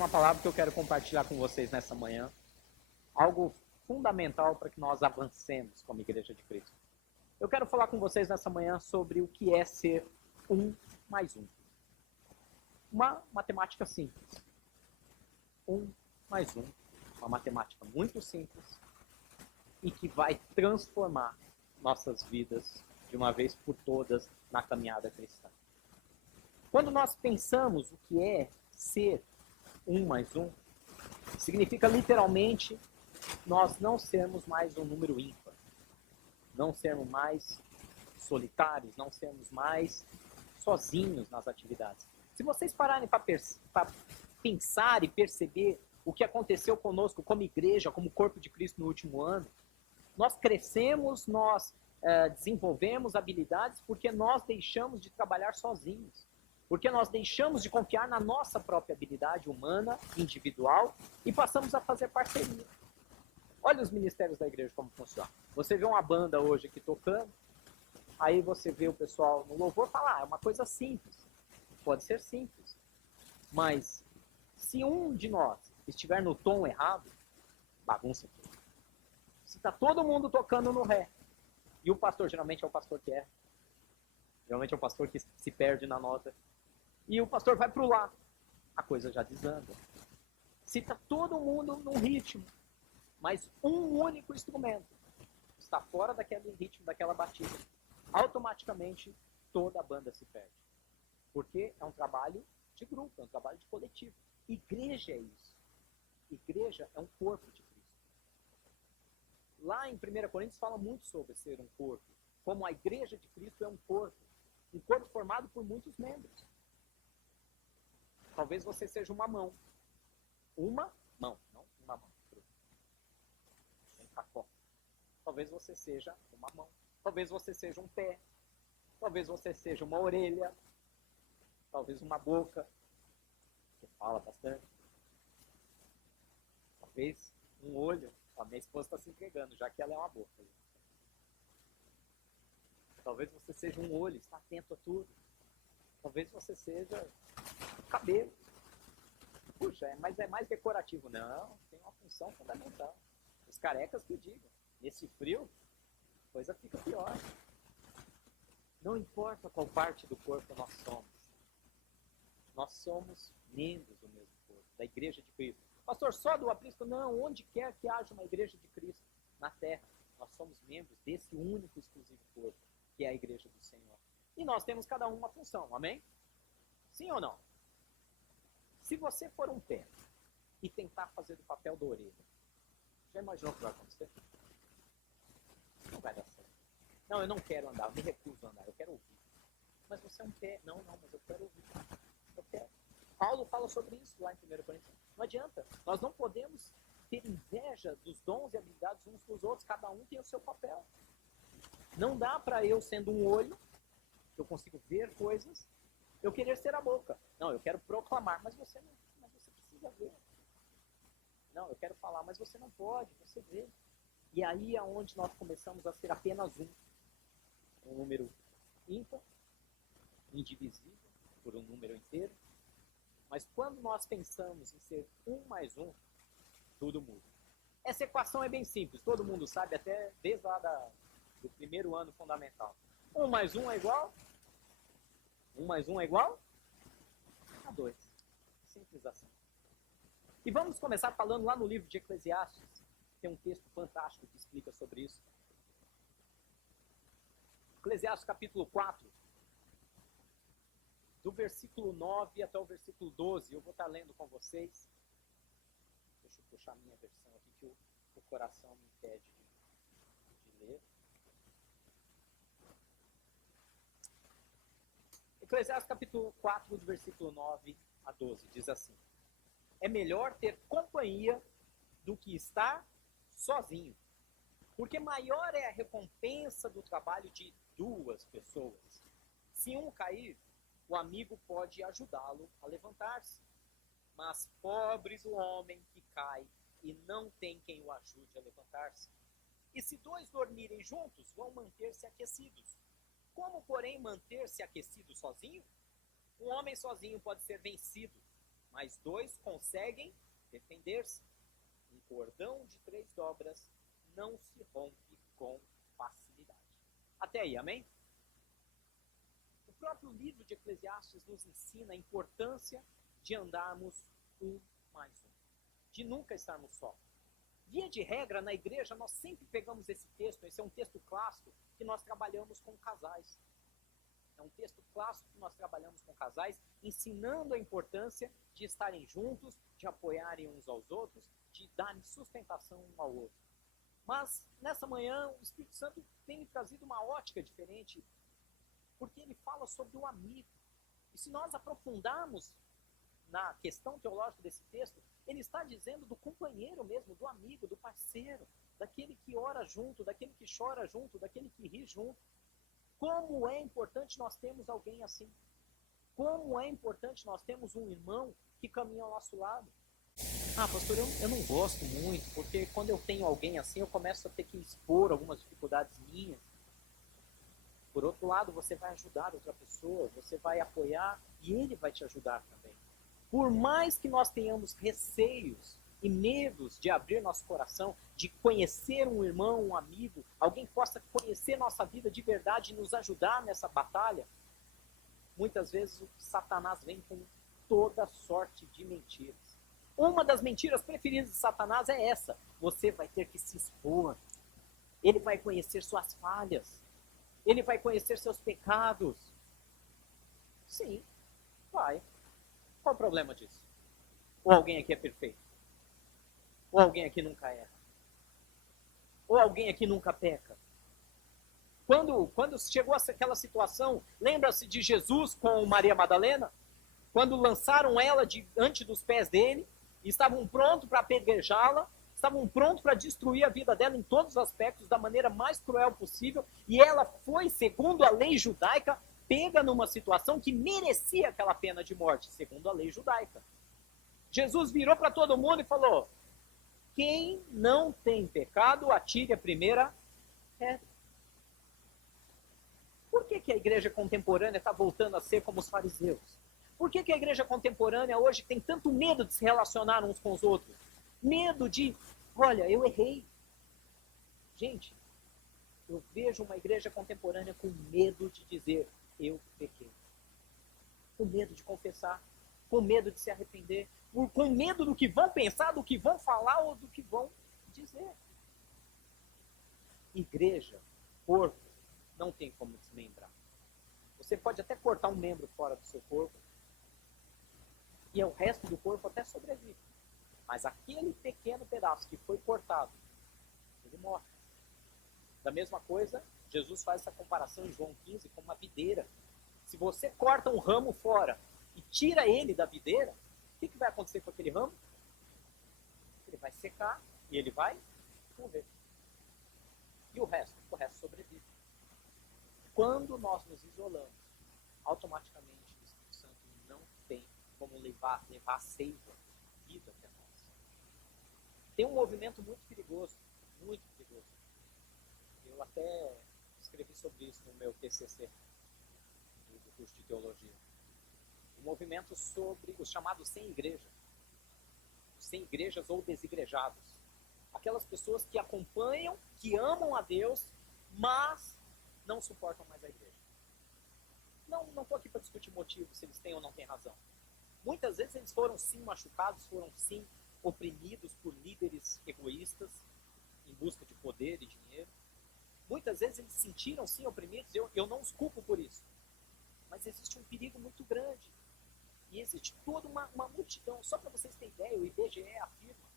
uma palavra que eu quero compartilhar com vocês nessa manhã. Algo fundamental para que nós avancemos como Igreja de Cristo. Eu quero falar com vocês nessa manhã sobre o que é ser 1 mais 1. Uma matemática simples. 1 mais 1. Uma matemática muito simples e que vai transformar nossas vidas de uma vez por todas na caminhada cristã. Quando nós pensamos o que é ser 1 mais 1, significa literalmente nós não sermos mais um número ímpar, não sermos mais solitários, não sermos mais sozinhos nas atividades. Se vocês pararem para pensar e perceber o que aconteceu conosco como igreja, como corpo de Cristo no último ano, nós crescemos, nós desenvolvemos habilidades porque nós deixamos de trabalhar sozinhos. Porque nós deixamos de confiar na nossa própria habilidade humana, individual, e passamos a fazer parceria. Olha os ministérios da igreja como funciona. Você vê uma banda hoje aqui tocando, aí você vê o pessoal no louvor falar, é uma coisa simples. Pode ser simples. Mas se um de nós estiver no tom errado, bagunça tudo. Se está todo mundo tocando no ré, e o pastor geralmente é o pastor que erra, geralmente é o pastor que se perde na nota, e o pastor vai para o lá, a coisa já desanda. Se está todo mundo num ritmo, mas um único instrumento está fora daquele ritmo, daquela batida, automaticamente toda a banda se perde. Porque é um trabalho de grupo, é um trabalho de coletivo. Igreja é isso. Igreja é um corpo de Cristo. Lá em 1 Coríntios fala muito sobre ser um corpo. Como a igreja de Cristo é um corpo formado por muitos membros. Talvez você seja uma mão. Uma mão, não uma mão. Sem cacó. Talvez você seja uma mão. Talvez você seja um pé. Talvez você seja uma orelha. Talvez uma boca, que fala bastante. Talvez um olho. A minha esposa está se entregando, já que ela é uma boca. Talvez você seja um olho, está atento a tudo. Talvez você seja cabelo. Puxa, mas é mais decorativo. Não, tem uma função fundamental. Os carecas que digam. Nesse frio, a coisa fica pior. Não importa qual parte do corpo nós somos. Nós somos membros do mesmo corpo, da igreja de Cristo. Pastor, só do aprisco? Não, onde quer que haja uma igreja de Cristo na terra, nós somos membros desse único e exclusivo corpo, que é a igreja do Senhor. E nós temos cada um uma função, amém? Sim ou não? Se você for um pé e tentar fazer o papel da orelha, já imaginou o que vai acontecer? Não vai dar certo. Não, eu não quero andar, eu me recuso a andar, eu quero ouvir. Mas você é um pé. Não, mas eu quero ouvir. Eu quero. Paulo fala sobre isso lá em 1 Coríntios. Não adianta. Nós não podemos ter inveja dos dons e habilidades uns dos outros. Cada um tem o seu papel. Não dá para eu, sendo um olho, que eu consigo ver coisas, eu querer ser a boca. Não, eu quero proclamar, mas você precisa ver. Não, eu quero falar, mas você não pode, você vê. E aí é onde nós começamos a ser apenas um número ímpar, indivisível, por um número inteiro. Mas quando nós pensamos em ser 1 mais 1, tudo muda. Essa equação é bem simples, todo mundo sabe, até desde lá do primeiro ano fundamental. 1 mais 1 é igual? 1 mais 1 é igual? A 2. Simples assim. E vamos começar falando lá no livro de Eclesiastes. Tem um texto fantástico que explica sobre isso. Eclesiastes capítulo 4. Do versículo 9 até o versículo 12, eu vou estar lendo com vocês. Deixa eu puxar a minha versão aqui, que o coração me impede de ler. Eclesiastes capítulo 4, do versículo 9 a 12, diz assim: é melhor ter companhia do que estar sozinho, porque maior é a recompensa do trabalho de 2 pessoas. Se um cair, o amigo pode ajudá-lo a levantar-se. Mas pobres o homem que cai e não tem quem o ajude a levantar-se. E se 2 dormirem juntos, vão manter-se aquecidos. Como, porém, manter-se aquecido sozinho? Um homem sozinho pode ser vencido, mas 2 conseguem defender-se. Um cordão de 3 dobras não se rompe com facilidade. Até aí, amém? O próprio livro de Eclesiastes nos ensina a importância de andarmos um mais um, de nunca estarmos só. Via de regra, na igreja, nós sempre pegamos esse texto, esse é um texto clássico que nós trabalhamos com casais. É um texto clássico que nós trabalhamos com casais, ensinando a importância de estarem juntos, de apoiarem uns aos outros, de darem sustentação um ao outro. Mas, nessa manhã, o Espírito Santo tem me trazido uma ótica diferente, porque ele fala sobre o amigo. E se nós aprofundarmos na questão teológica desse texto, ele está dizendo do companheiro mesmo, do amigo, do parceiro, daquele que ora junto, daquele que chora junto, daquele que ri junto. Como é importante nós termos alguém assim. Como é importante nós termos um irmão que caminha ao nosso lado. Ah, pastor, eu não gosto muito, porque quando eu tenho alguém assim, eu começo a ter que expor algumas dificuldades minhas. Por outro lado, você vai ajudar outra pessoa, você vai apoiar e ele vai te ajudar também. Por mais que nós tenhamos receios e medos de abrir nosso coração, de conhecer um irmão, um amigo, alguém que possa conhecer nossa vida de verdade e nos ajudar nessa batalha, muitas vezes o Satanás vem com toda sorte de mentiras. Uma das mentiras preferidas de Satanás é essa: você vai ter que se expor. Ele vai conhecer suas falhas. Ele vai conhecer seus pecados. Sim, vai. Qual o problema disso? Ou alguém aqui é perfeito? Ou alguém aqui nunca erra? Ou alguém aqui nunca peca? Quando chegou aquela situação, lembra-se de Jesus com Maria Madalena? Quando lançaram ela diante dos pés dele, estavam prontos para apedrejá-la, estavam prontos para destruir a vida dela em todos os aspectos, da maneira mais cruel possível, e ela foi, segundo a lei judaica, pega numa situação que merecia aquela pena de morte, segundo a lei judaica. Jesus virou para todo mundo e falou: quem não tem pecado, atire a primeira pedra. Por que a igreja contemporânea está voltando a ser como os fariseus? Por que a igreja contemporânea hoje tem tanto medo de se relacionar uns com os outros? Medo de, olha, eu errei. Gente, eu vejo uma igreja contemporânea com medo de dizer, eu pequei. Com medo de confessar, com medo de se arrepender, com medo do que vão pensar, do que vão falar ou do que vão dizer. Igreja, corpo, não tem como desmembrar. Você pode até cortar um membro fora do seu corpo, e o resto do corpo até sobrevive. Mas aquele pequeno pedaço que foi cortado, ele morre. Da mesma coisa, Jesus faz essa comparação em João 15 com uma videira. Se você corta um ramo fora e tira ele da videira, o que vai acontecer com aquele ramo? Ele vai secar e ele vai morrer. E o resto? O resto sobrevive. Quando nós nos isolamos, automaticamente o Espírito Santo não tem como levar a seiva, a vida até nós. Tem um movimento muito perigoso, muito perigoso. Eu até escrevi sobre isso no meu TCC, do curso de teologia. Um movimento sobre os chamados sem igreja. Os sem igrejas ou desigrejados. Aquelas pessoas que acompanham, que amam a Deus, mas não suportam mais a igreja. Não estou aqui para discutir motivos, se eles têm ou não têm razão. Muitas vezes eles foram sim machucados, foram sim oprimidos por líderes egoístas, em busca de poder e dinheiro. Muitas vezes eles se sentiram sim oprimidos, eu não os culpo por isso. Mas existe um perigo muito grande. E existe toda uma multidão. Só para vocês terem ideia, o IBGE afirma,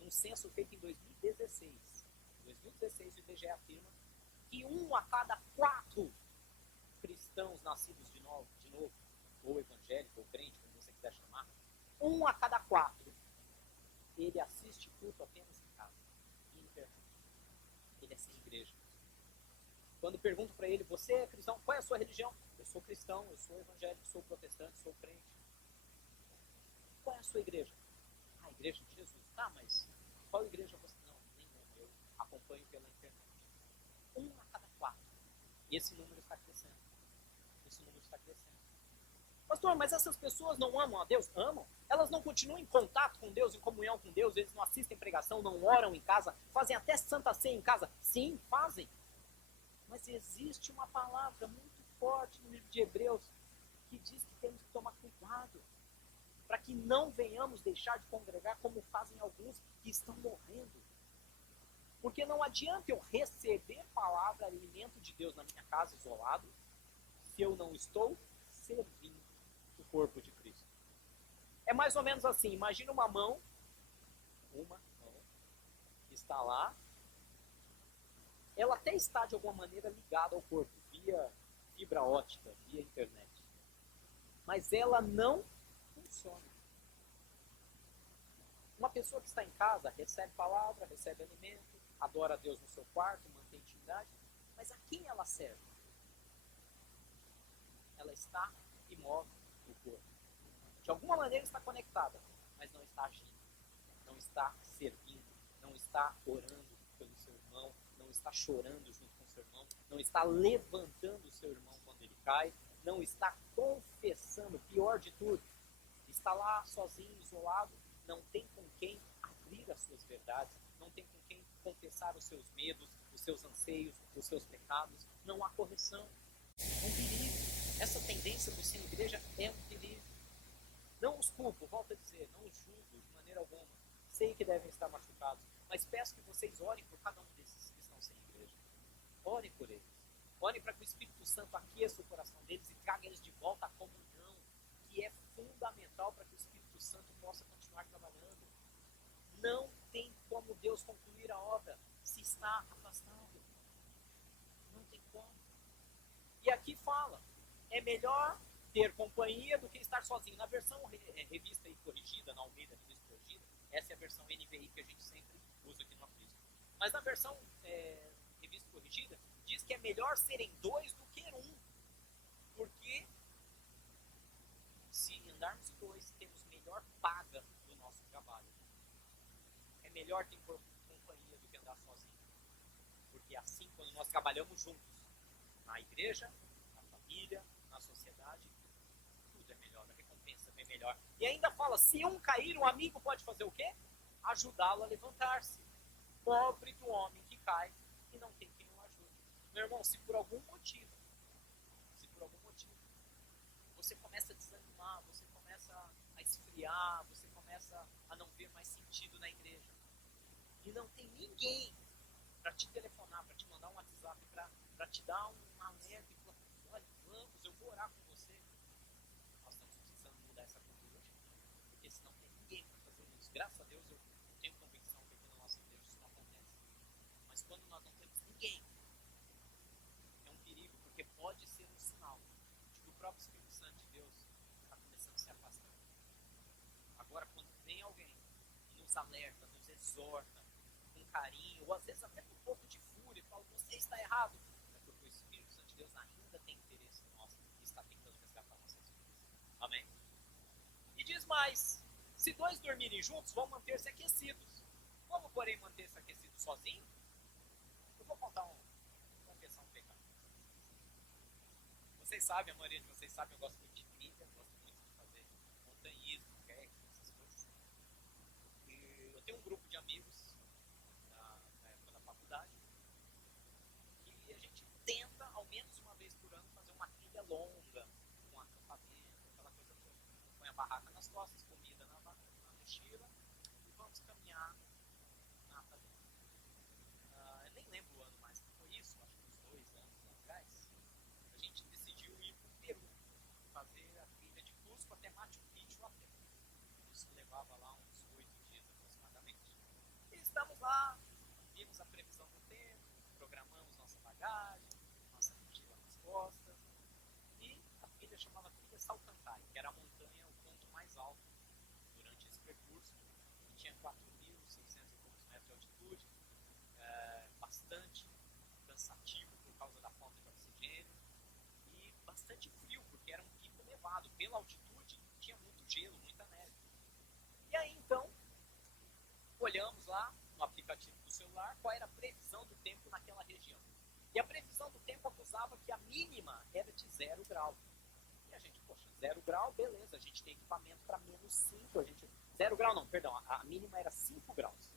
num censo feito em 2016, o IBGE afirma que 1 a cada 4 cristãos nascidos de novo, ou evangélico, ou crente, como você quiser chamar, 1 a cada 4, ele assiste culto apenas em casa, em internet. Ele é sem igreja. Quando pergunto para ele, você é cristão? Qual é a sua religião? Eu sou cristão, eu sou evangélico, sou protestante, sou crente. Qual é a sua igreja? A igreja de Jesus. Tá, mas qual igreja você... Não, nenhuma. Eu acompanho pela internet. 1 a cada 4. E esse número está crescendo. Esse número está crescendo. Pastor, mas essas pessoas não amam a Deus? Amam. Elas não continuam em contato com Deus, em comunhão com Deus, eles não assistem pregação, não oram em casa, fazem até Santa Ceia em casa. Sim, fazem. Mas existe uma palavra muito forte no livro de Hebreus que diz que temos que tomar cuidado para que não venhamos deixar de congregar como fazem alguns que estão morrendo. Porque não adianta eu receber palavra, alimento de Deus na minha casa isolado, se eu não estou servindo o corpo de Cristo. É mais ou menos assim, imagina uma mão que está lá, ela até está de alguma maneira ligada ao corpo, via fibra ótica, via internet. Mas ela não funciona. Uma pessoa que está em casa recebe palavra, recebe alimento, adora a Deus no seu quarto, mantém intimidade, mas a quem ela serve? Ela está imóvel no corpo. De alguma maneira está conectada, mas não está agindo, não está servindo, não está orando pelo seu irmão, não está chorando junto com o seu irmão, não está levantando o seu irmão quando ele cai, não está confessando, pior de tudo, está lá sozinho, isolado, não tem com quem abrir as suas verdades, não tem com quem confessar os seus medos, os seus anseios, os seus pecados, não há correção. É um perigo. Essa tendência do sem igreja é um perigo. Não os culpo, volto a dizer, não os julgo de maneira alguma. Sei que devem estar machucados, mas peço que vocês orem por cada um desses que estão sem igreja. Orem por eles. Orem para que o Espírito Santo aqueça o coração deles e traga eles de volta à comunhão, que é fundamental para que o Espírito Santo possa continuar trabalhando. Não tem como Deus concluir a obra se está afastado. Não tem como. E aqui fala, é melhor ter companhia do que estar sozinho. Na versão revista e corrigida, na Almeida Revista Corrigida, essa é a versão NVI que a gente sempre usa aqui no Aprisco. Mas na versão revista corrigida, diz que é melhor serem dois do que um. Porque se andarmos dois, temos melhor paga do nosso trabalho. É melhor ter companhia do que andar sozinho. Porque assim, quando nós trabalhamos juntos, na igreja, na família, na sociedade, tudo é melhor, a recompensa é bem melhor. E ainda fala, se um cair, um amigo pode fazer o quê? Ajudá-lo a levantar-se. Pobre do homem que cai e não tem quem o ajude. Meu irmão, se por algum motivo, você começa a desanimar, você começa a esfriar, você começa a não ver mais sentido na igreja, e não tem ninguém para te telefonar, para te mandar um WhatsApp, para te dar um alerta e falar, olha, vamos, eu vou orar com você. Nós estamos precisando mudar essa cultura, porque se não tem ninguém para fazer isso, graças a Deus eu tenho convicção que aqui na nossa igreja isso não acontece. Mas quando nós não temos ninguém, é um perigo, porque pode ser um sinal de que o próprio Espírito Santo de Deus está começando a se afastar. Agora, quando vem alguém e nos alerta, nos exorta, com carinho, ou às vezes até com um pouco de fúria, e fala, você está errado, é porque o Espírito Santo de Deus ainda tem interesse em nós e está tentando resgatar nossas vidas. Amém? E diz mais, se dois dormirem juntos, vão manter-se aquecidos. Como, porém, manter-se aquecido sozinho? Eu vou confessar um pecado. Vocês sabem, a maioria de vocês sabe, eu gosto muito de trilha, gosto muito de fazer montanhismo, trekking, essas coisas. E eu tenho um grupo de amigos na época da faculdade e a gente tenta, ao menos uma vez por ano, fazer uma trilha longa, com acampamento, aquela coisa toda. Põe a barraca nas costas, comida na mochila e vamos caminhar na fazenda. Eu nem lembro o ano mais que foi isso, acho que uns 2 anos atrás. A gente decidiu ir para o Peru, fazer a trilha de Cusco até Machu Picchu a pé. Isso levava lá uns 8 dias aproximadamente. E estamos lá, vimos a previsão do tempo, programamos nossa bagagem, nossa mochila nas costas, e a trilha chamava Trilha Salcantay, que era a montanha, o ponto mais alto durante esse percurso, que tinha 4.600 e poucos metros de altitude, bastante cansativo por causa da falta de oxigênio e bastante frio, porque era um pico elevado. Pela altitude tinha muito gelo, muita neve. E aí então, olhamos lá no aplicativo do celular qual era a previsão do tempo naquela região. E a previsão do tempo acusava que a mínima era de 0 grau. E a gente, poxa, 0 grau, beleza, a gente tem equipamento para -5, a gente... 0 grau não, perdão, a mínima era 5 graus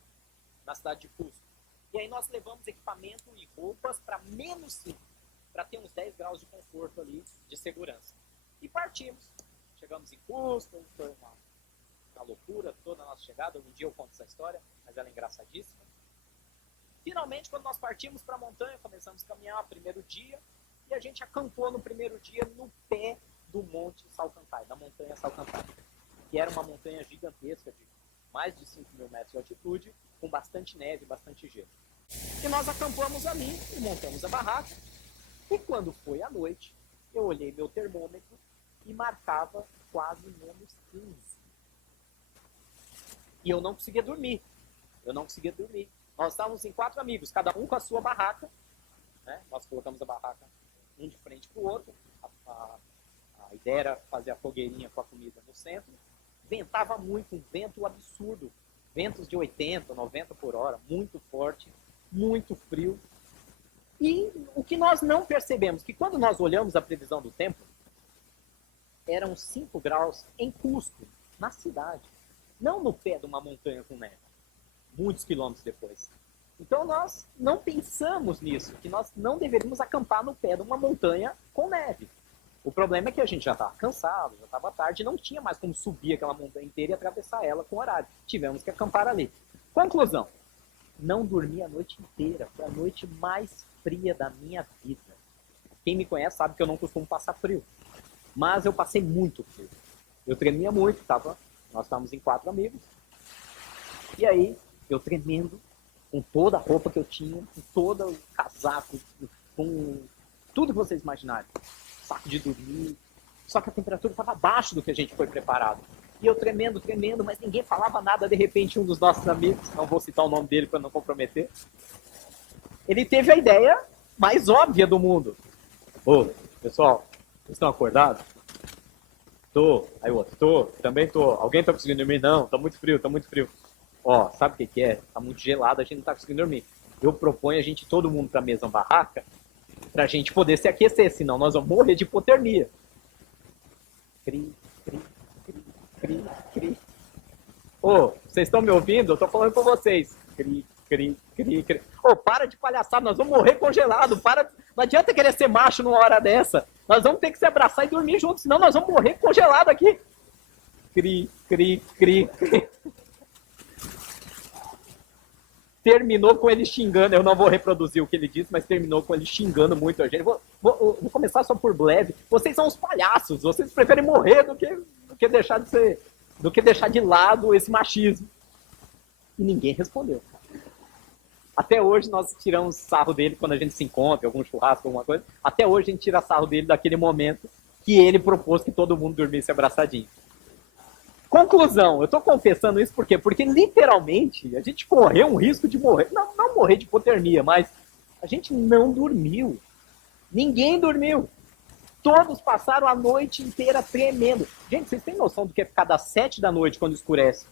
na cidade de Cusco. E aí nós levamos equipamento e roupas para -5, para ter uns 10 graus de conforto ali, de segurança. E partimos. Chegamos em Cusco, foi uma loucura toda a nossa chegada. Um dia eu conto essa história, mas ela é engraçadíssima. Finalmente, quando nós partimos para a montanha, começamos a caminhar o primeiro dia, e a gente acampou no primeiro dia no pé do Monte Salcantay, da montanha Salcantay, que era uma montanha gigantesca de mais de 5.000 metros de altitude, com bastante neve, bastante gelo. E nós acampamos ali e montamos a barraca, e quando foi à noite, eu olhei meu termômetro e marcava quase -15. E eu não conseguia dormir. Nós estávamos em 4 amigos, cada um com a sua barraca, né? Nós colocamos a barraca um de frente para o outro. A ideia era fazer a fogueirinha com a comida no centro. Ventava muito, um vento absurdo. Ventos de 80, 90 por hora, muito forte, muito frio. E o que nós não percebemos, que quando nós olhamos a previsão do tempo, eram 5 graus em Cusco, na cidade. Não no pé de uma montanha com neve, muitos quilômetros depois. Então nós não pensamos nisso, que nós não deveríamos acampar no pé de uma montanha com neve. O problema é que a gente já estava cansado, já estava tarde, não tinha mais como subir aquela montanha inteira e atravessar ela com horário. Tivemos que acampar ali. Conclusão, não dormi a noite inteira, foi a noite mais fria da minha vida. Quem me conhece sabe que eu não costumo passar frio, mas eu passei muito frio. Eu tremia muito, nós estávamos em 4 amigos, e aí eu tremendo, com toda a roupa que eu tinha, com todo o casaco, com tudo que vocês imaginarem, saco de dormir, só que a temperatura estava abaixo do que a gente foi preparado. E eu tremendo, mas ninguém falava nada. De repente, um dos nossos amigos, não vou citar o nome dele para não comprometer, ele teve a ideia mais óbvia do mundo. Ô, pessoal, vocês estão acordados? Tô. Aí o outro, tô, também tô. Alguém tá conseguindo dormir? Não, tá muito frio. Ó, sabe o que é? Tá muito gelado, a gente não tá conseguindo dormir. Eu proponho a gente, todo mundo pra mesma barraca, pra gente poder se aquecer, senão nós vamos morrer de hipotermia. Cri, cri, cri, cri, cri. Ô, vocês estão me ouvindo? Eu tô falando com vocês. Cri, cri, cri, cri. Ô, para de palhaçada, nós vamos morrer congelado. Não adianta querer ser macho numa hora dessa. Nós vamos ter que se abraçar e dormir juntos, senão nós vamos morrer congelado aqui. Cri, cri, cri, cri. Terminou com ele xingando, eu não vou reproduzir o que ele disse, mas terminou com ele xingando muito a gente. Vou começar só por breve. Vocês são uns palhaços, vocês preferem morrer do que deixar de ser, do que deixar de lado esse machismo. E ninguém respondeu. Até hoje nós tiramos sarro dele quando a gente se encontra, algum churrasco, alguma coisa. Até hoje a gente tira sarro dele daquele momento que ele propôs que todo mundo dormisse abraçadinho. Conclusão, eu estou confessando isso por quê? Porque literalmente a gente correu um risco de morrer, não morrer de hipotermia, mas a gente não dormiu. Ninguém dormiu. Todos passaram a noite inteira tremendo. Gente, vocês têm noção do que é ficar das 7 da noite, quando escurece,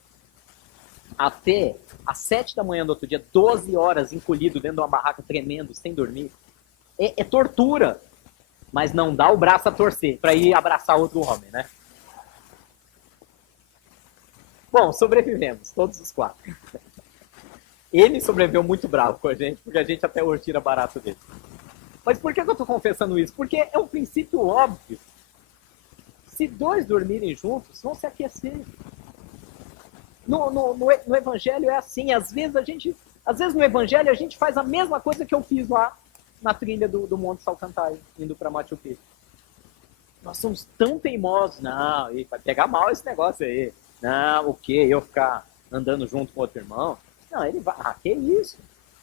até às 7 da manhã do outro dia, 12 horas encolhido dentro de uma barraca tremendo, sem dormir? É tortura. Mas não dá o braço a torcer para ir abraçar outro homem, né? Bom, sobrevivemos, todos os 4. Ele sobreviveu muito bravo com a gente, porque a gente até hoje tira barato dele. Mas por que eu estou confessando isso? Porque é um princípio óbvio. Se 2 dormirem juntos, vão se aquecer. No Evangelho é assim. Às vezes no Evangelho a gente faz a mesma coisa que eu fiz lá na trilha do Monte Salcantay, indo para Machu Picchu. Nós somos tão teimosos. Não, vai pegar mal esse negócio aí. Não, o quê? Eu ficar andando junto com outro irmão? Não, ele vai. Ah, que isso?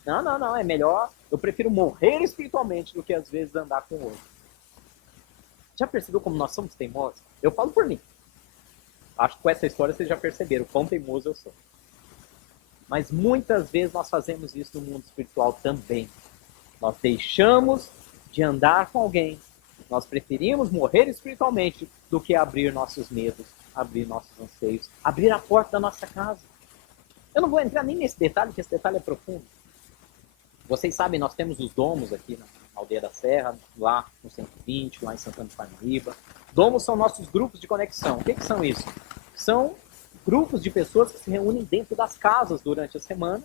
Não, é melhor. Eu prefiro morrer espiritualmente do que às vezes andar com o outro. Já percebeu como nós somos teimosos? Eu falo por mim. Acho que com essa história vocês já perceberam quão teimoso eu sou. Mas muitas vezes nós fazemos isso no mundo espiritual também. Nós deixamos de andar com alguém. Nós preferimos morrer espiritualmente do que abrir nossos medos, abrir nossos anseios, abrir a porta da nossa casa. Eu não vou entrar nem nesse detalhe, porque esse detalhe é profundo. Vocês sabem, nós temos os domos aqui na Aldeia da Serra, lá no 120, lá em Santana de Parnaíba. Domos são nossos grupos de conexão. O que são isso? São grupos de pessoas que se reúnem dentro das casas durante a semana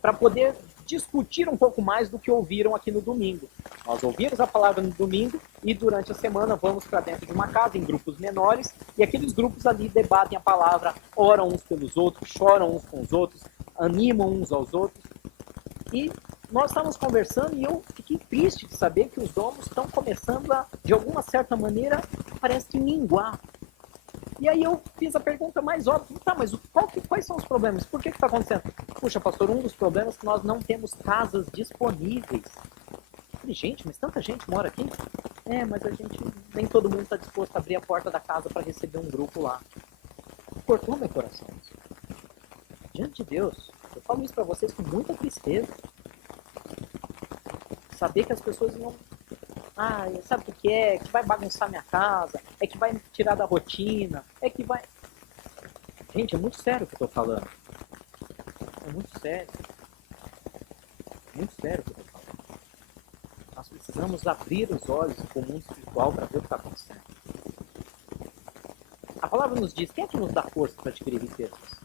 para poder discutir um pouco mais do que ouviram aqui no domingo. Nós ouvimos a palavra no domingo e durante a semana vamos para dentro de uma casa em grupos menores e aqueles grupos ali debatem a palavra, oram uns pelos outros, choram uns com os outros, animam uns aos outros. E nós estávamos conversando e eu fiquei triste de saber que os domos estão começando a, de alguma certa maneira, parece que minguar. E aí eu fiz a pergunta mais óbvia, tá, mas quais são os problemas? Por que está acontecendo? Puxa, pastor, um dos problemas é que nós não temos casas disponíveis. Eu falei, gente, mas tanta gente mora aqui? Mas nem todo mundo está disposto a abrir a porta da casa para receber um grupo lá. Cortou meu coração. Diante de Deus, eu falo isso para vocês com muita tristeza. Saber que as pessoas não... sabe o que é? Que vai bagunçar minha casa, é que vai me tirar da rotina, é que vai... Gente, é muito sério o que eu estou falando. É muito sério. Muito sério o que eu estou falando. Nós precisamos abrir os olhos para o mundo espiritual para ver o que está acontecendo. A palavra nos diz, quem é que nos dá força para adquirir riquezas?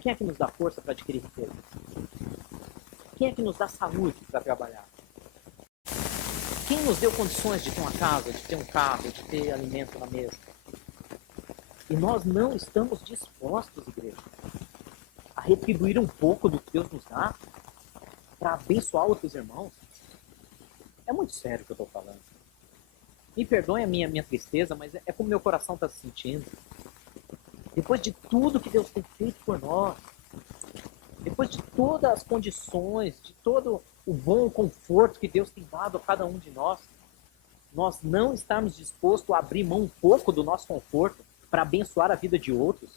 Quem é que nos dá força para adquirir riquezas? Quem é que nos dá saúde para trabalhar? Quem nos deu condições de ter uma casa, de ter um carro, de ter alimento na mesa? E nós não estamos dispostos, igreja, a retribuir um pouco do que Deus nos dá para abençoar outros irmãos? É muito sério o que eu estou falando. Me perdoe a minha tristeza, mas é como meu coração está se sentindo. Depois de tudo que Deus tem feito por nós, depois de todas as condições, de todo o bom conforto que Deus tem dado a cada um de nós, nós não estamos dispostos a abrir mão um pouco do nosso conforto para abençoar a vida de outros.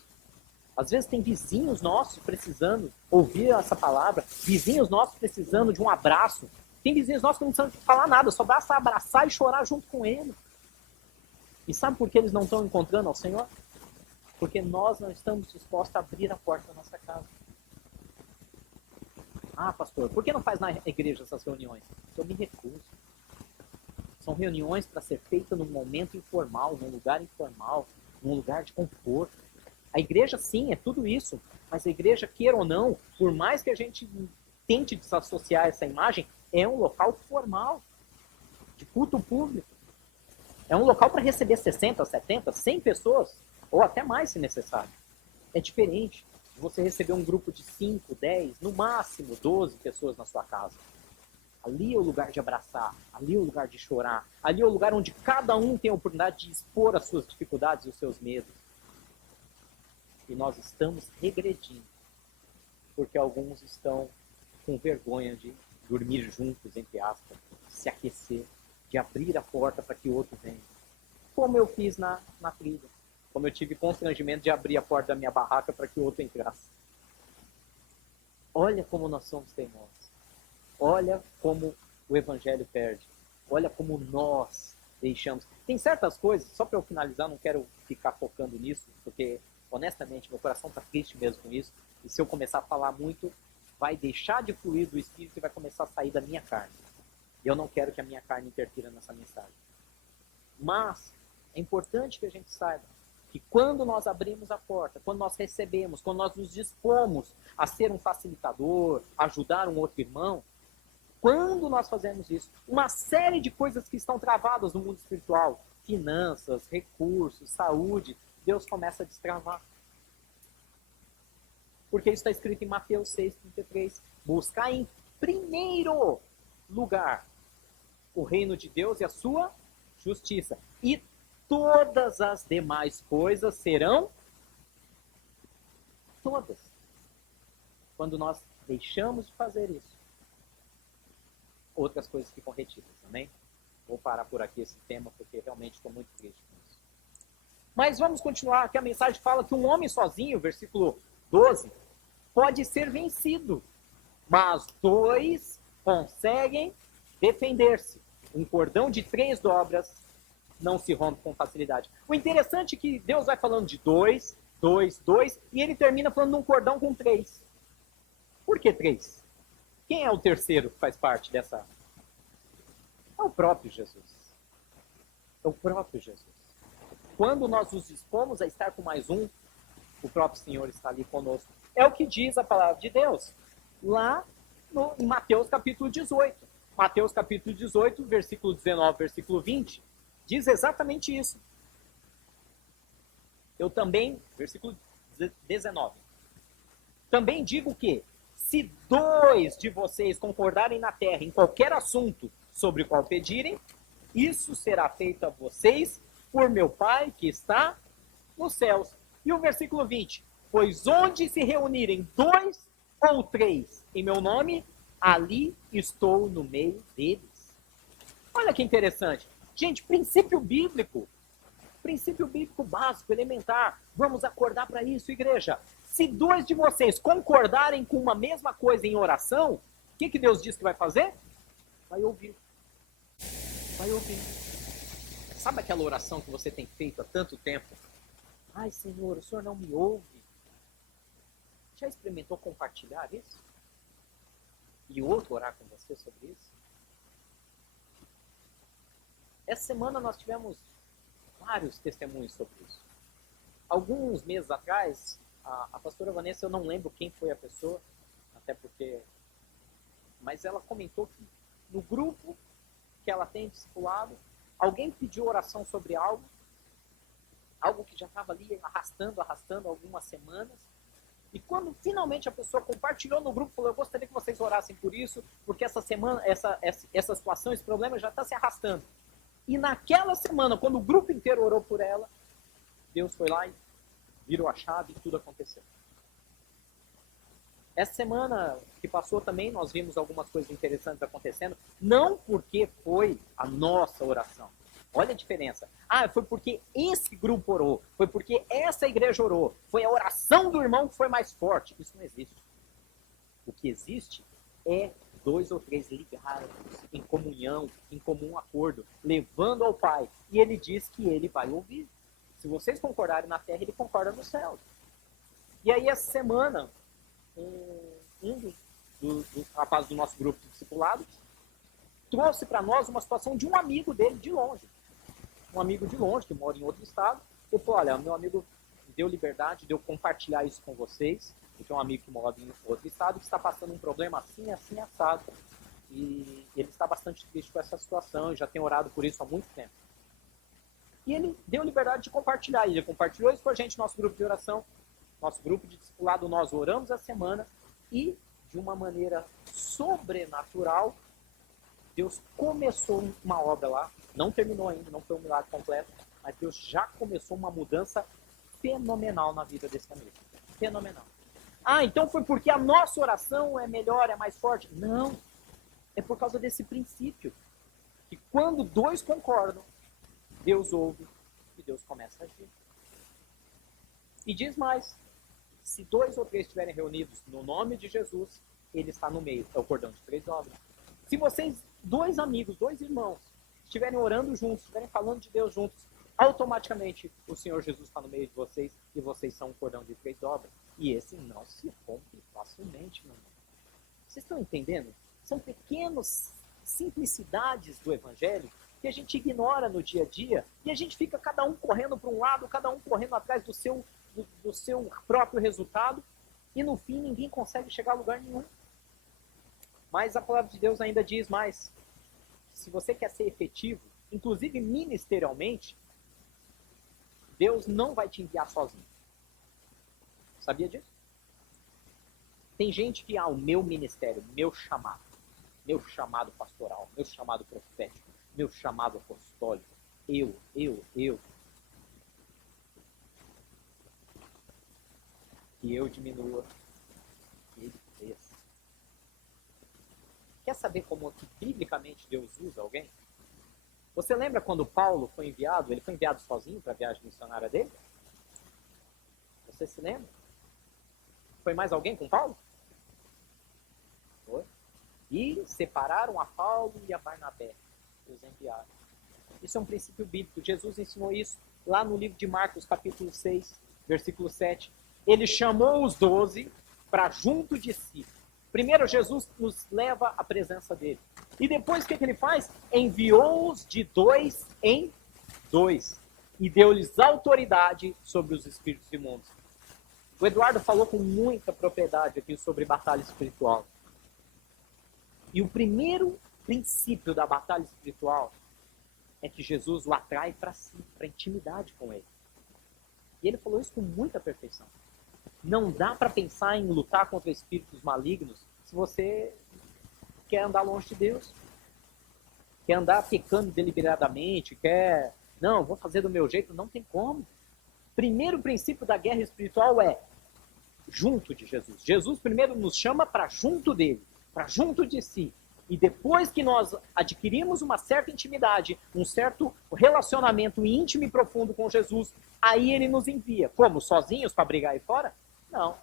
Às vezes tem vizinhos nossos precisando ouvir essa palavra, vizinhos nossos precisando de um abraço, tem vizinhos nossos que não precisam falar nada, só basta abraçar e chorar junto com ele. E sabe por que eles não estão encontrando ao Senhor? Porque nós não estamos dispostos a abrir a porta da nossa casa. Pastor, por que não faz na igreja essas reuniões? Eu me recuso. São reuniões para ser feitas num momento informal, num lugar informal, num lugar de conforto. A igreja, sim, é tudo isso. Mas a igreja, queira ou não, por mais que a gente tente desassociar essa imagem, é um local formal, de culto público. É um local para receber 60, 70, 100 pessoas, ou até mais se necessário. É diferente de você receber um grupo de 5, 10, no máximo 12 pessoas na sua casa. Ali é o lugar de abraçar, ali é o lugar de chorar, ali é o lugar onde cada um tem a oportunidade de expor as suas dificuldades e os seus medos. E nós estamos regredindo, porque alguns estão com vergonha de dormir juntos, entre aspas, de se aquecer, de abrir a porta para que outro venha. Como eu fiz na trilha. Como eu tive constrangimento de abrir a porta da minha barraca para que o outro entrasse. Olha como nós somos teimosos. Olha como o evangelho perde. Olha como nós deixamos. Tem certas coisas, só para eu finalizar, não quero ficar focando nisso, porque, honestamente, meu coração está triste mesmo com isso. E se eu começar a falar muito, vai deixar de fluir do Espírito e vai começar a sair da minha carne. E eu não quero que a minha carne interfira nessa mensagem. Mas é importante que a gente saiba que quando nós abrimos a porta, quando nós recebemos, quando nós nos dispomos a ser um facilitador, ajudar um outro irmão, quando nós fazemos isso, uma série de coisas que estão travadas no mundo espiritual, finanças, recursos, saúde, Deus começa a destravar. Porque isso está escrito em Mateus 6,33. Buscar em primeiro lugar o reino de Deus e a sua justiça. E todas as demais coisas serão todas. Quando nós deixamos de fazer isso, outras coisas ficam retidas, amém? Vou parar por aqui esse tema, porque realmente estou muito triste com isso. Mas vamos continuar, que a mensagem fala que um homem sozinho, versículo 12, pode ser vencido, mas 2 conseguem defender-se. Um cordão de 3 dobras não se rompe com facilidade. O interessante é que Deus vai falando de 2, 2, 2, e ele termina falando de um cordão com 3. Por que 3? Quem é o terceiro que faz parte dessa? É o próprio Jesus. É o próprio Jesus. Quando nós nos dispomos a estar com mais um, o próprio Senhor está ali conosco. É o que diz a palavra de Deus, lá em Mateus capítulo 18. Mateus capítulo 18, versículo 19, versículo 20, diz exatamente isso. Eu também, versículo 19, também digo que, se 2 de vocês concordarem na terra em qualquer assunto sobre o qual pedirem, isso será feito a vocês por meu Pai que está nos céus. E o versículo 20, pois onde se reunirem 2 ou 3 em meu nome, ali estou no meio deles. Olha que interessante. Gente, princípio bíblico básico, elementar. Vamos acordar para isso, igreja. Se 2 de vocês concordarem com uma mesma coisa em oração, o que Deus diz que vai fazer? Vai ouvir. Vai ouvir. Sabe aquela oração que você tem feito há tanto tempo? Ai, Senhor, o Senhor não me ouve. Já experimentou compartilhar isso? E outro orar com você sobre isso? Essa semana nós tivemos vários testemunhos sobre isso. Alguns meses atrás, a pastora Vanessa, eu não lembro quem foi a pessoa, até porque... Mas ela comentou que no grupo que ela tem discipulado, alguém pediu oração sobre algo que já estava ali arrastando algumas semanas. E quando finalmente a pessoa compartilhou no grupo, falou, eu gostaria que vocês orassem por isso, porque essa semana, essa situação, esse problema já está se arrastando. E naquela semana, quando o grupo inteiro orou por ela, Deus foi lá e virou a chave e tudo aconteceu. Essa semana que passou também, nós vimos algumas coisas interessantes acontecendo, não porque foi a nossa oração. Olha a diferença. Foi porque esse grupo orou, foi porque essa igreja orou, foi a oração do irmão que foi mais forte. Isso não existe. O que existe é 2 ou 3 ligados em comunhão, em comum acordo, levando ao Pai. E ele diz que ele vai ouvir. Se vocês concordarem na terra, ele concorda no céu. E aí, essa semana, um dos rapazes do nosso grupo de discipulado trouxe para nós uma situação de um amigo dele de longe. Um amigo de longe, que mora em outro estado. Ele falou, olha, meu amigo me deu liberdade de eu compartilhar isso com vocês. Eu tenho um amigo que mora em outro estado que está passando um problema assim, assim, assado. E ele está bastante triste com essa situação e já tem orado por isso há muito tempo. E ele deu liberdade de compartilhar. Ele compartilhou isso com a gente, nosso grupo de oração, nosso grupo de discipulado. Nós oramos a semana e, de uma maneira sobrenatural, Deus começou uma obra lá. Não terminou ainda, não foi um milagre completo, mas Deus já começou uma mudança fenomenal na vida desse amigo. Fenomenal. Então foi porque a nossa oração é melhor, é mais forte? Não. É por causa desse princípio. Que quando 2 concordam, Deus ouve e Deus começa a agir. E diz mais, se 2 ou 3 estiverem reunidos no nome de Jesus, ele está no meio. É o cordão de 3 obras. Se vocês, 2 amigos, 2 irmãos, estiverem orando juntos, estiverem falando de Deus juntos, automaticamente o Senhor Jesus está no meio de vocês e vocês são um cordão de 3 obras. E esse não se rompe facilmente, meu irmão. Vocês estão entendendo? São pequenas simplicidades do Evangelho que a gente ignora no dia a dia e a gente fica cada um correndo para um lado, cada um correndo atrás do seu próprio resultado e no fim ninguém consegue chegar a lugar nenhum. Mas a palavra de Deus ainda diz mais. Se você quer ser efetivo, inclusive ministerialmente, Deus não vai te enviar sozinho. Sabia disso? Tem gente que, o meu ministério, meu chamado pastoral, meu chamado profético, meu chamado apostólico, eu. Que eu diminua, que ele cresça. Quer saber como que biblicamente Deus usa alguém? Você lembra quando Paulo foi enviado? Ele foi enviado sozinho para a viagem missionária dele? Você se lembra? Foi mais alguém com Paulo? Foi. E separaram a Paulo e a Barnabé. Os enviaram. Isso é um princípio bíblico. Jesus ensinou isso lá no livro de Marcos, capítulo 6, versículo 7. Ele chamou os 12 para junto de si. Primeiro, Jesus nos leva à presença dele. E depois, o que ele faz? Enviou-os de 2 em dois e deu-lhes autoridade sobre os espíritos imundos. O Eduardo falou com muita propriedade aqui sobre batalha espiritual. E o primeiro princípio da batalha espiritual é que Jesus o atrai para si, para intimidade com ele. E ele falou isso com muita perfeição. Não dá para pensar em lutar contra espíritos malignos se você quer andar longe de Deus. Quer andar pecando deliberadamente, não, vou fazer do meu jeito, não tem como. Primeiro princípio da guerra espiritual é junto de Jesus. Jesus primeiro nos chama para junto dele, para junto de si. E depois que nós adquirimos uma certa intimidade, um certo relacionamento íntimo e profundo com Jesus, aí ele nos envia. Como? Sozinhos para brigar aí fora? Não.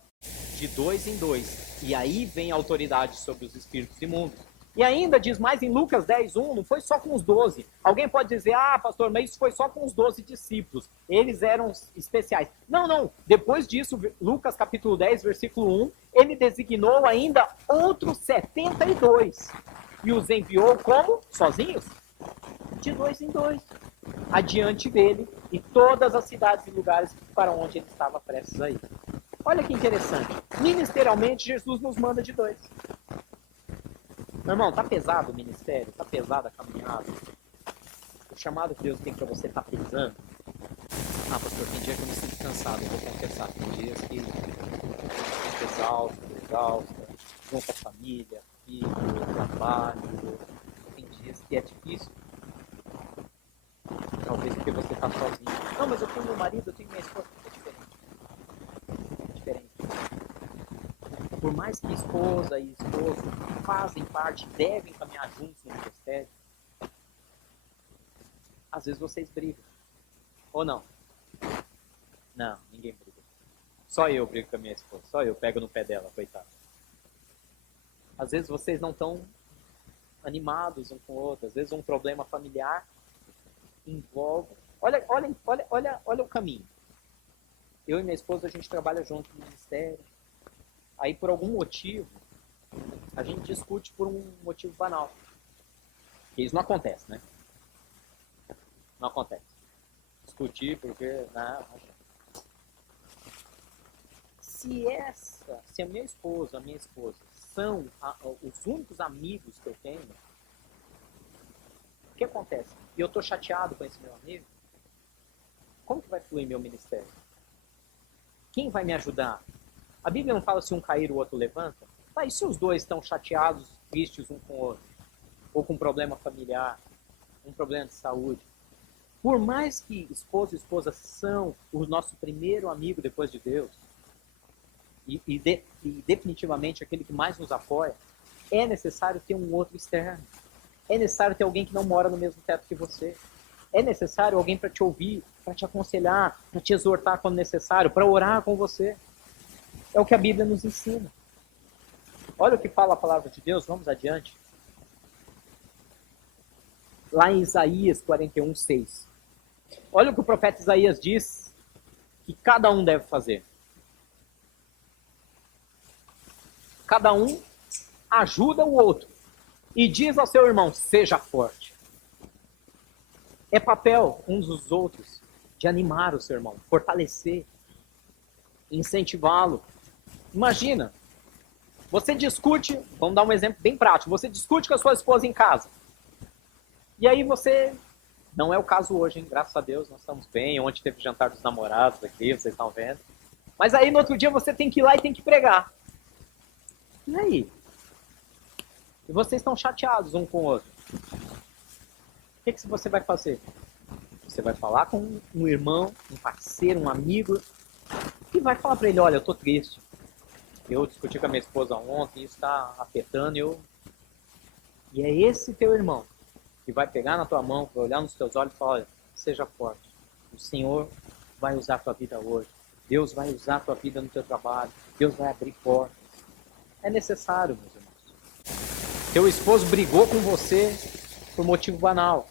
De dois em dois. E aí vem a autoridade sobre os espíritos imundos. E ainda diz mais em Lucas 10:1, não foi só com os 12. Alguém pode dizer, pastor, mas isso foi só com os 12 discípulos. Eles eram especiais. Não. Depois disso, Lucas capítulo 10, versículo 1, ele designou ainda outros 72. E os enviou como? Sozinhos? De dois em dois. Adiante dele e todas as cidades e lugares para onde ele estava prestes a ir. Olha que interessante. Ministerialmente, Jesus nos manda de dois. Meu irmão, tá pesado o ministério? Tá pesada a caminhada? O chamado que Deus tem para você tá pesando? Pastor, tem dia que eu me sinto cansado, eu vou confessar. Tem dias que eu me sinto exausta, junto à família, filho, trabalho. Tem dias que é difícil. Talvez porque você tá sozinho. Não, mas eu tenho meu marido, eu tenho minha esposa. É diferente. Por mais que esposa e esposo fazem parte, devem caminhar juntos no ministério, às vezes vocês brigam. Ou não? Não, ninguém briga. Só eu brigo com a minha esposa. Só eu pego no pé dela, coitada. Às vezes vocês não estão animados um com o outro. Às vezes um problema familiar envolve... Olha o caminho. Eu e minha esposa, a gente trabalha junto no ministério. Aí, por algum motivo, a gente discute por um motivo banal. Porque isso não acontece, né? Não acontece. Discutir porque... Não. Se a minha esposa são os únicos amigos que eu tenho, o que acontece? E eu estou chateado com esse meu amigo, como que vai fluir meu ministério? Quem vai me ajudar? A Bíblia não fala se um cair o outro levanta? E se os dois estão chateados, tristes um com o outro? Ou com um problema familiar, um problema de saúde? Por mais que esposo e esposa são o nosso primeiro amigo depois de Deus, e definitivamente aquele que mais nos apoia, é necessário ter um outro externo. É necessário ter alguém que não mora no mesmo teto que você. É necessário alguém para te ouvir, para te aconselhar, para te exortar quando necessário, para orar com você. É o que a Bíblia nos ensina. Olha o que fala a palavra de Deus, vamos adiante. Lá em Isaías 41:6. Olha o que o profeta Isaías diz que cada um deve fazer. Cada um ajuda o outro e diz ao seu irmão, seja forte. É papel uns dos outros de animar o seu irmão, fortalecer, incentivá-lo. Imagina, você discute, vamos dar um exemplo bem prático, você discute com a sua esposa em casa. E aí você, não é o caso hoje, hein? Graças a Deus, nós estamos bem. Ontem teve jantar dos namorados aqui, vocês estão vendo. Mas aí no outro dia você tem que ir lá e tem que pregar. E aí? E vocês estão chateados um com o outro. O que você vai fazer? Você vai falar com um irmão, um parceiro, um amigo, e vai falar para ele, olha, eu estou triste. Eu discuti com a minha esposa ontem, isso está afetando. E é esse teu irmão que vai pegar na tua mão, vai olhar nos teus olhos e falar, olha, seja forte. O Senhor vai usar a tua vida hoje. Deus vai usar a tua vida no teu trabalho. Deus vai abrir portas. É necessário, meus irmãos. Teu esposo brigou com você por motivo banal.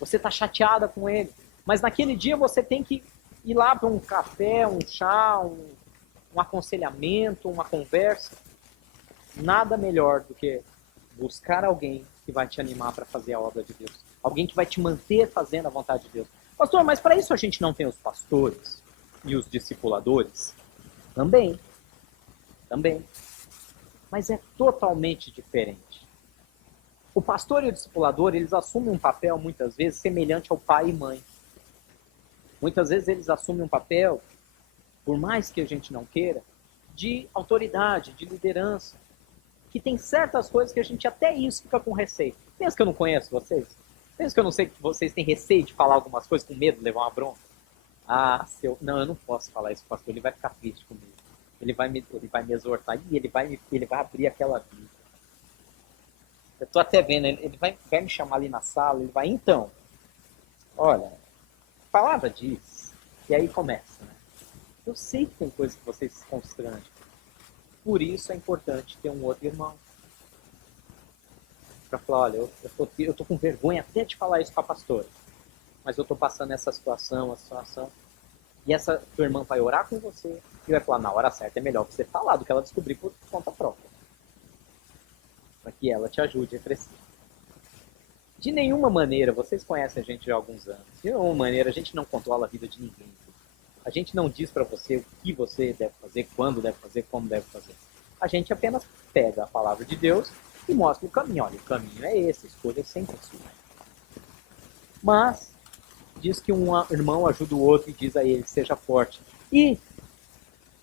Você está chateada com ele. Mas naquele dia você tem que ir lá para um café, um chá, um aconselhamento, uma conversa. Nada melhor do que buscar alguém que vai te animar para fazer a obra de Deus. Alguém que vai te manter fazendo a vontade de Deus. Pastor, mas para isso a gente não tem os pastores e os discipuladores? Também. Também. Mas é totalmente diferente. O pastor e o discipulador, eles assumem um papel, muitas vezes, semelhante ao pai e mãe. Muitas vezes eles assumem um papel, por mais que a gente não queira, de autoridade, de liderança, que tem certas coisas que a gente até isso fica com receio. Pensa que eu não conheço vocês? Pensa que eu não sei que vocês têm receio de falar algumas coisas com medo de levar uma bronca? Não, eu não posso falar isso, pastor, ele vai ficar triste comigo. Ele vai me exortar e ele vai abrir aquela Bíblia. Eu estou até vendo, ele vai me chamar ali na sala, ele vai, então, olha, a palavra diz, e aí começa, né? Eu sei que tem coisas que vocês se constrangem. Por isso é importante ter um outro irmão. Para falar, olha, eu tô com vergonha até de falar isso para a pastora, mas eu estou passando essa situação, e essa tua irmã vai orar com você e vai falar, na hora certa é melhor você falar do que ela descobrir por conta própria. Para que ela te ajude a crescer. De nenhuma maneira, vocês conhecem a gente já há alguns anos, de nenhuma maneira a gente não controla a vida de ninguém. A gente não diz para você o que você deve fazer, quando deve fazer, como deve fazer. A gente apenas pega a palavra de Deus e mostra o caminho. Olha, o caminho é esse, escolha sempre a sua. Mas diz que um irmão ajuda o outro e diz a ele, seja forte. E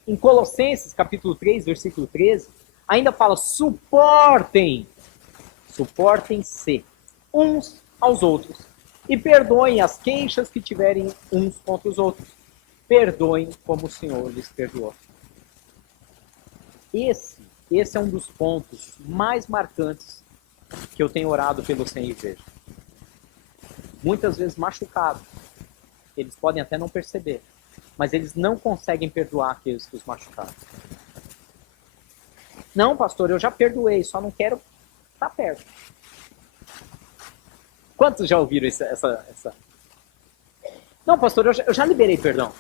em Colossenses, capítulo 3, versículo 13, ainda fala, suportem-se uns aos outros e perdoem as queixas que tiverem uns contra os outros. Perdoem como o Senhor lhes perdoou. Esse é um dos pontos mais marcantes que eu tenho orado pelo Sem Igreja. Muitas vezes machucados. Eles podem até não perceber, mas eles não conseguem perdoar aqueles que os machucaram. Não, pastor, eu já perdoei, só não quero estar perto. Quantos já ouviram essa? Não, pastor, eu já liberei perdão,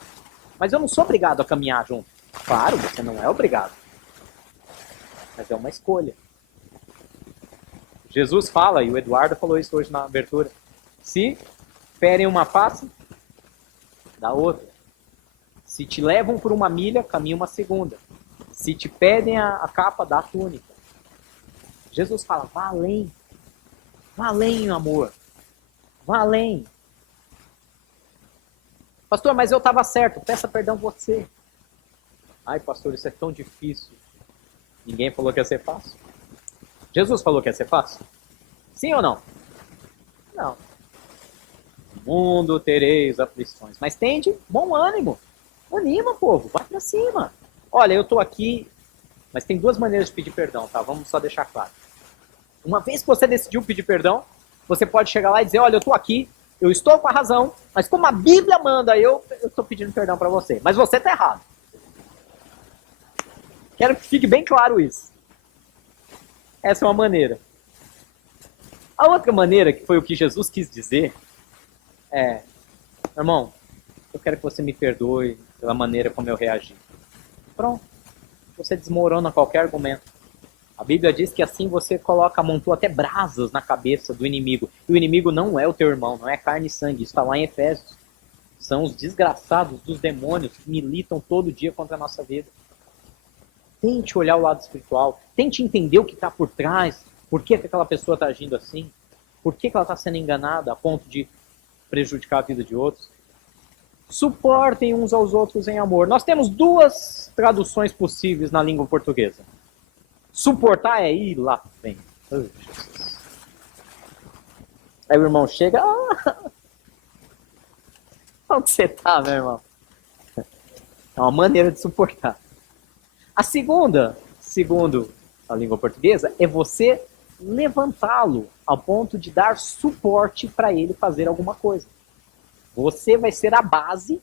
mas eu não sou obrigado a caminhar junto. Claro, você não é obrigado, mas é uma escolha. Jesus fala, e o Eduardo falou isso hoje na abertura, se ferem uma face, dá outra. Se te levam por uma milha, caminha uma segunda. Se te pedem a capa, dá a túnica. Jesus fala, vá além. Vá além, amor. Vá além. Pastor, mas eu estava certo, peça perdão você. Ai, pastor, isso é tão difícil. Ninguém falou que ia ser fácil. Jesus falou que ia ser fácil? Sim ou não? Não. No mundo tereis aflições, mas tende bom ânimo. Anima, povo, vai pra cima. Olha, eu tô aqui, mas tem duas maneiras de pedir perdão, tá? Vamos só deixar claro. Uma vez que você decidiu pedir perdão, você pode chegar lá e dizer, olha, eu tô aqui, eu estou com a razão, mas como a Bíblia manda, eu tô pedindo perdão pra você. Mas você tá errado. Quero que fique bem claro isso. Essa é uma maneira. A outra maneira, que foi o que Jesus quis dizer, é, irmão, eu quero que você me perdoe pela maneira como eu reagi. Pronto. Você desmorona qualquer argumento. A Bíblia diz que assim você amontoa até brasas na cabeça do inimigo. E o inimigo não é o teu irmão, não é carne e sangue. Isso está lá em Efésios. São os desgraçados dos demônios que militam todo dia contra a nossa vida. Tente olhar o lado espiritual. Tente entender o que está por trás. Por que aquela pessoa está agindo assim? Por que ela está sendo enganada a ponto de prejudicar a vida de outros? Suportem uns aos outros em amor. Nós temos duas traduções possíveis na língua portuguesa. Suportar é ir lá vem. Oh, Jesus. Aí o irmão chega. Onde você está, meu irmão? É uma maneira de suportar. A segunda, segundo a língua portuguesa, é você levantá-lo ao ponto de dar suporte para ele fazer alguma coisa. Você vai ser a base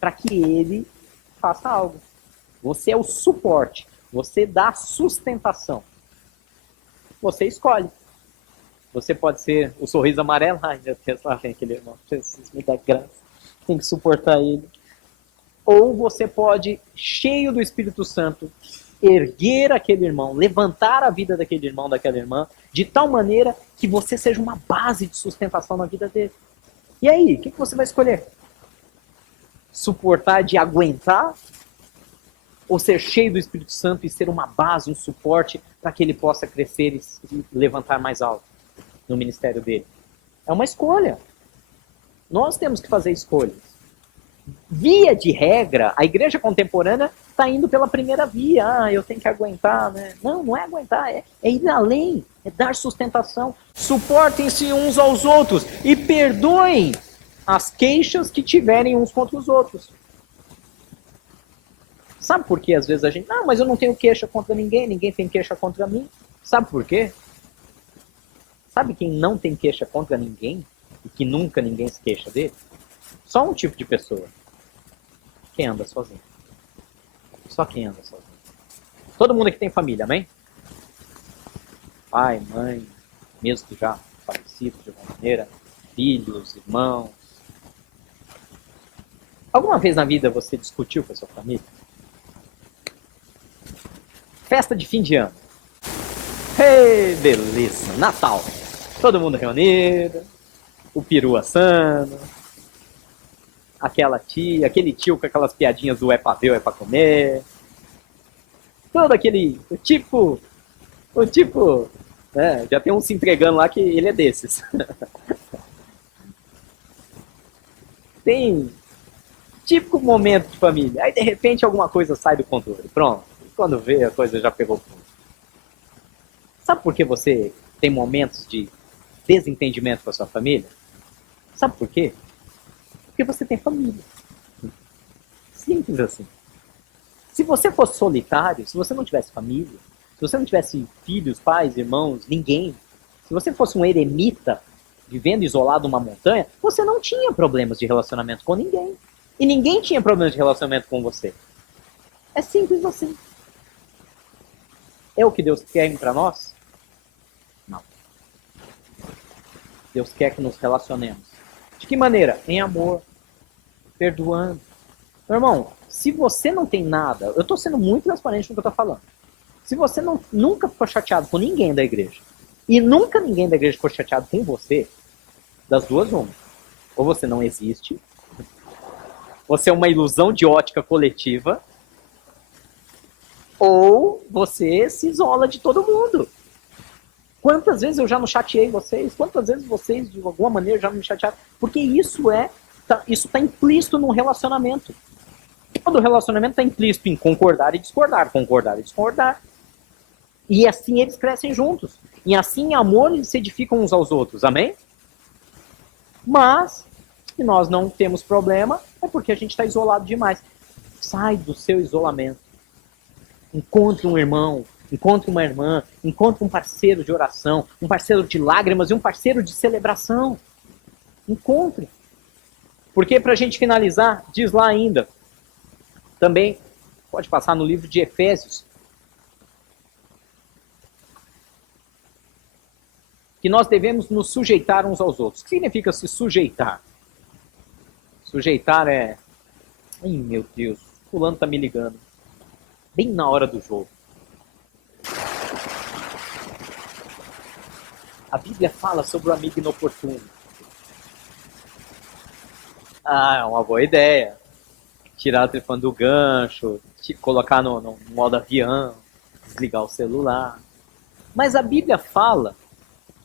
para que ele faça algo. Você é o suporte. Você dá sustentação. Você escolhe. Você pode ser o sorriso amarelo. Ai, meu Deus, lá vem aquele irmão. Jesus, me dá graça. Tem que suportar ele. Ou você pode, cheio do Espírito Santo, erguer aquele irmão, levantar a vida daquele irmão, daquela irmã, de tal maneira que você seja uma base de sustentação na vida dele. E aí, o que você vai escolher? Suportar de aguentar? Ou ser cheio do Espírito Santo e ser uma base, um suporte para que ele possa crescer e levantar mais alto no ministério dele? É uma escolha. Nós temos que fazer escolhas. Via de regra, a igreja contemporânea está indo pela primeira via. Eu tenho que aguentar, né? Não, não é aguentar, é ir além, é dar sustentação. Suportem-se uns aos outros e perdoem as queixas que tiverem uns contra os outros. Sabe por que às vezes a gente... Não, mas eu não tenho queixa contra ninguém, ninguém tem queixa contra mim. Sabe por quê? Sabe quem não tem queixa contra ninguém e que nunca ninguém se queixa dele? Só um tipo de pessoa. Quem anda sozinho. Só quem anda sozinho. Todo mundo aqui tem família, amém? Pai, mãe, mesmo que já falecido de alguma maneira, filhos, irmãos. Alguma vez na vida você discutiu com a sua família? Festa de fim de ano. Ei, beleza, Natal. Todo mundo reunido, o peru assando, aquela tia, aquele tio com aquelas piadinhas do é pra ver ou é pra comer. Todo aquele, o tipo, né, já tem um se entregando lá que ele é desses. Tem típico momento de família. Aí de repente alguma coisa sai do controle. Pronto. Quando vê, a coisa já pegou fogo. Sabe por que você tem momentos de desentendimento com a sua família? Sabe por quê? Porque você tem família. Simples assim. Se você fosse solitário, se você não tivesse família, se você não tivesse filhos, pais, irmãos, ninguém, se você fosse um eremita vivendo isolado numa montanha, você não tinha problemas de relacionamento com ninguém. E ninguém tinha problemas de relacionamento com você. É simples assim. É o que Deus quer para nós? Não. Deus quer que nos relacionemos. De que maneira? Em amor, perdoando. Meu irmão, se você não tem nada, eu estou sendo muito transparente no que eu estou falando. Se você nunca ficou chateado com ninguém da igreja, e nunca ninguém da igreja ficou chateado com você, das duas uma. Ou você não existe, você é uma ilusão de ótica coletiva, ou você se isola de todo mundo. Quantas vezes eu já não chateei vocês? Quantas vezes vocês, de alguma maneira, já me chatearam? Porque isso está implícito num relacionamento. Todo relacionamento está implícito em concordar e discordar, concordar e discordar. E assim eles crescem juntos. E assim, em amor, eles se edificam uns aos outros. Amém? Mas, se nós não temos problema, é porque a gente está isolado demais. Sai do seu isolamento. Encontre um irmão, encontre uma irmã, encontre um parceiro de oração, um parceiro de lágrimas e um parceiro de celebração. Encontre. Porque, para a gente finalizar, diz lá ainda, também, pode passar no livro de Efésios, que nós devemos nos sujeitar uns aos outros. O que significa se sujeitar? Sujeitar é... Ai, meu Deus, fulano tá me ligando. Bem na hora do jogo. A Bíblia fala sobre o amigo inoportuno. Ah, é uma boa ideia. Tirar o telefone do gancho, colocar no modo avião, desligar o celular. Mas a Bíblia fala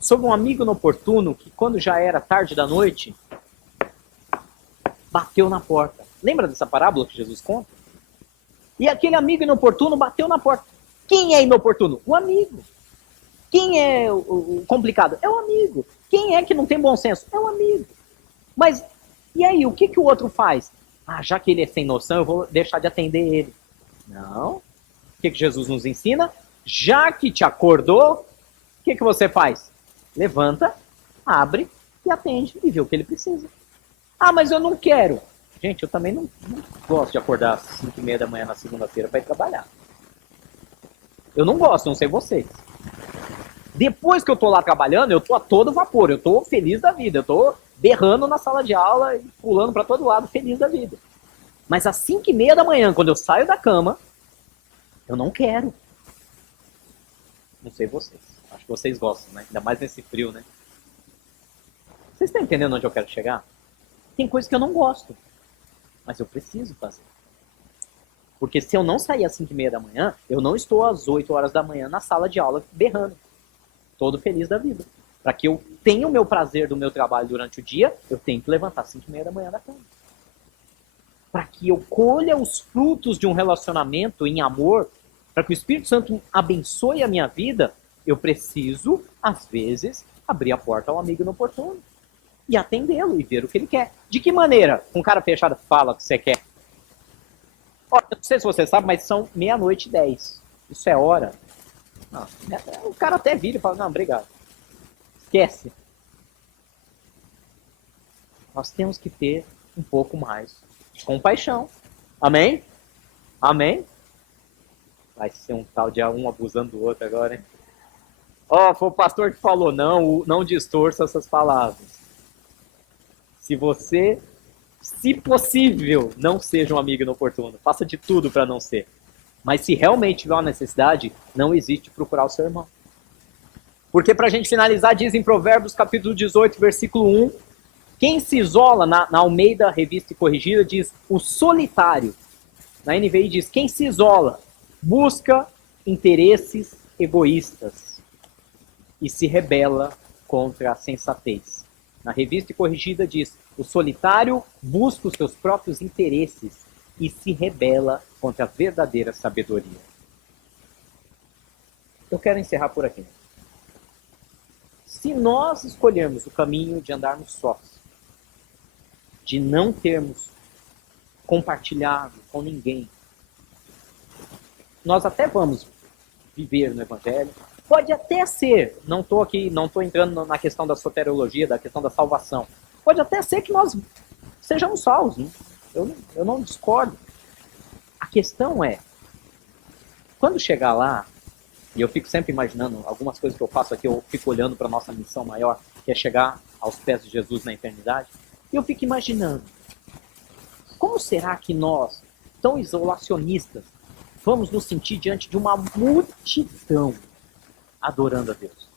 sobre um amigo inoportuno que, quando já era tarde da noite, bateu na porta. Lembra dessa parábola que Jesus conta? E aquele amigo inoportuno bateu na porta. Quem é inoportuno? O amigo. Quem é o complicado? É o amigo. Quem é que não tem bom senso? É o amigo. Mas, e aí, o que o outro faz? Ah, já que ele é sem noção, eu vou deixar de atender ele. Não. O que Jesus nos ensina? Já que te acordou, o que você faz? Levanta, abre e atende e vê o que ele precisa. Ah, mas eu não quero. Gente, eu também não gosto de acordar às 5h30 da manhã na segunda-feira para ir trabalhar. Eu não gosto, não sei vocês. Depois que eu tô lá trabalhando, eu tô a todo vapor, eu tô feliz da vida, eu tô berrando na sala de aula e pulando para todo lado, feliz da vida. Mas às 5h30 da manhã, quando eu saio da cama, eu não quero. Não sei vocês. Acho que vocês gostam, né? Ainda mais nesse frio, né? Vocês estão entendendo onde eu quero chegar? Tem coisa que eu não gosto, mas eu preciso fazer. Porque se eu não sair às 5h30 da manhã, eu não estou às 8 horas da manhã na sala de aula berrando. Todo feliz da vida. Para que eu tenha o meu prazer do meu trabalho durante o dia, eu tenho que levantar às 5h30 da manhã da cama. Para que eu colha os frutos de um relacionamento em amor, para que o Espírito Santo abençoe a minha vida, eu preciso, às vezes, abrir a porta ao amigo inoportuno. E atendê-lo e ver o que ele quer. De que maneira? Com cara fechada, fala o que você quer. Olha, eu não sei se você sabe, mas são 00:10. Isso é hora. Não, o cara até vira e fala, não, obrigado. Esquece. Nós temos que ter um pouco mais de compaixão. Amém? Amém? Vai ser um tal de um abusando do outro agora, hein? Ó, foi o pastor que falou, não distorça essas palavras. Se você, se possível, não seja um amigo inoportuno, faça de tudo para não ser. Mas se realmente tiver uma necessidade, não hesite em procurar o seu irmão. Porque para a gente finalizar, diz em Provérbios capítulo 18, versículo 1, quem se isola, na Almeida Revista e Corrigida, diz o solitário. Na NVI diz, quem se isola busca interesses egoístas e se rebela contra a sensatez. Na Revista e Corrigida diz, o solitário busca os seus próprios interesses e se rebela contra a verdadeira sabedoria. Eu quero encerrar por aqui. Se nós escolhermos o caminho de andarmos sós, de não termos compartilhado com ninguém, nós até vamos viver no Evangelho. Pode até ser, não estou entrando na questão da soteriologia, da questão da salvação. Pode até ser que nós sejamos salvos. Né? Eu não discordo. A questão é, quando chegar lá, e eu fico sempre imaginando, algumas coisas que eu faço aqui, eu fico olhando para a nossa missão maior, que é chegar aos pés de Jesus na eternidade, e eu fico imaginando, como será que nós, tão isolacionistas, vamos nos sentir diante de uma multidão adorando a Deus?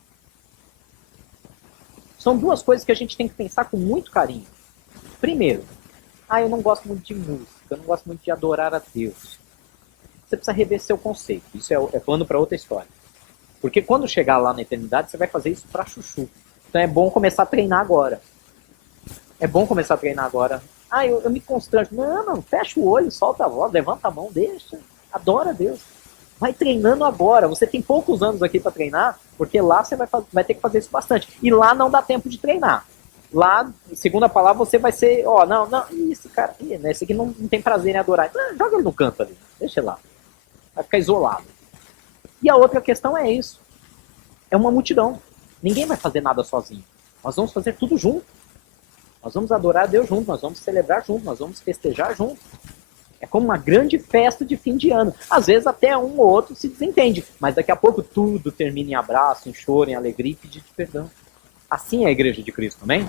São duas coisas que a gente tem que pensar com muito carinho. Primeiro, eu não gosto muito de música, eu não gosto muito de adorar a Deus. Você precisa rever seu conceito. Isso é plano para outra história. Porque quando chegar lá na eternidade, você vai fazer isso para chuchu. Então é bom começar a treinar agora. É bom começar a treinar agora. Eu me constranjo. Não, fecha o olho, solta a voz, levanta a mão, deixa. Adora a Deus. Vai treinando agora. Você tem poucos anos aqui para treinar, porque lá você vai ter que fazer isso bastante. E lá não dá tempo de treinar. Lá, segundo a palavra, você vai ser, esse cara aqui, né? Esse aqui não tem prazer em adorar. Joga ele no canto ali, deixa ele lá. Vai ficar isolado. E a outra questão é isso. É uma multidão. Ninguém vai fazer nada sozinho. Nós vamos fazer tudo junto. Nós vamos adorar a Deus junto, nós vamos celebrar junto, nós vamos festejar junto. É como uma grande festa de fim de ano. Às vezes até um ou outro se desentende, mas daqui a pouco tudo termina em abraço, em choro, em alegria e pedido de perdão. Assim é a Igreja de Cristo, amém?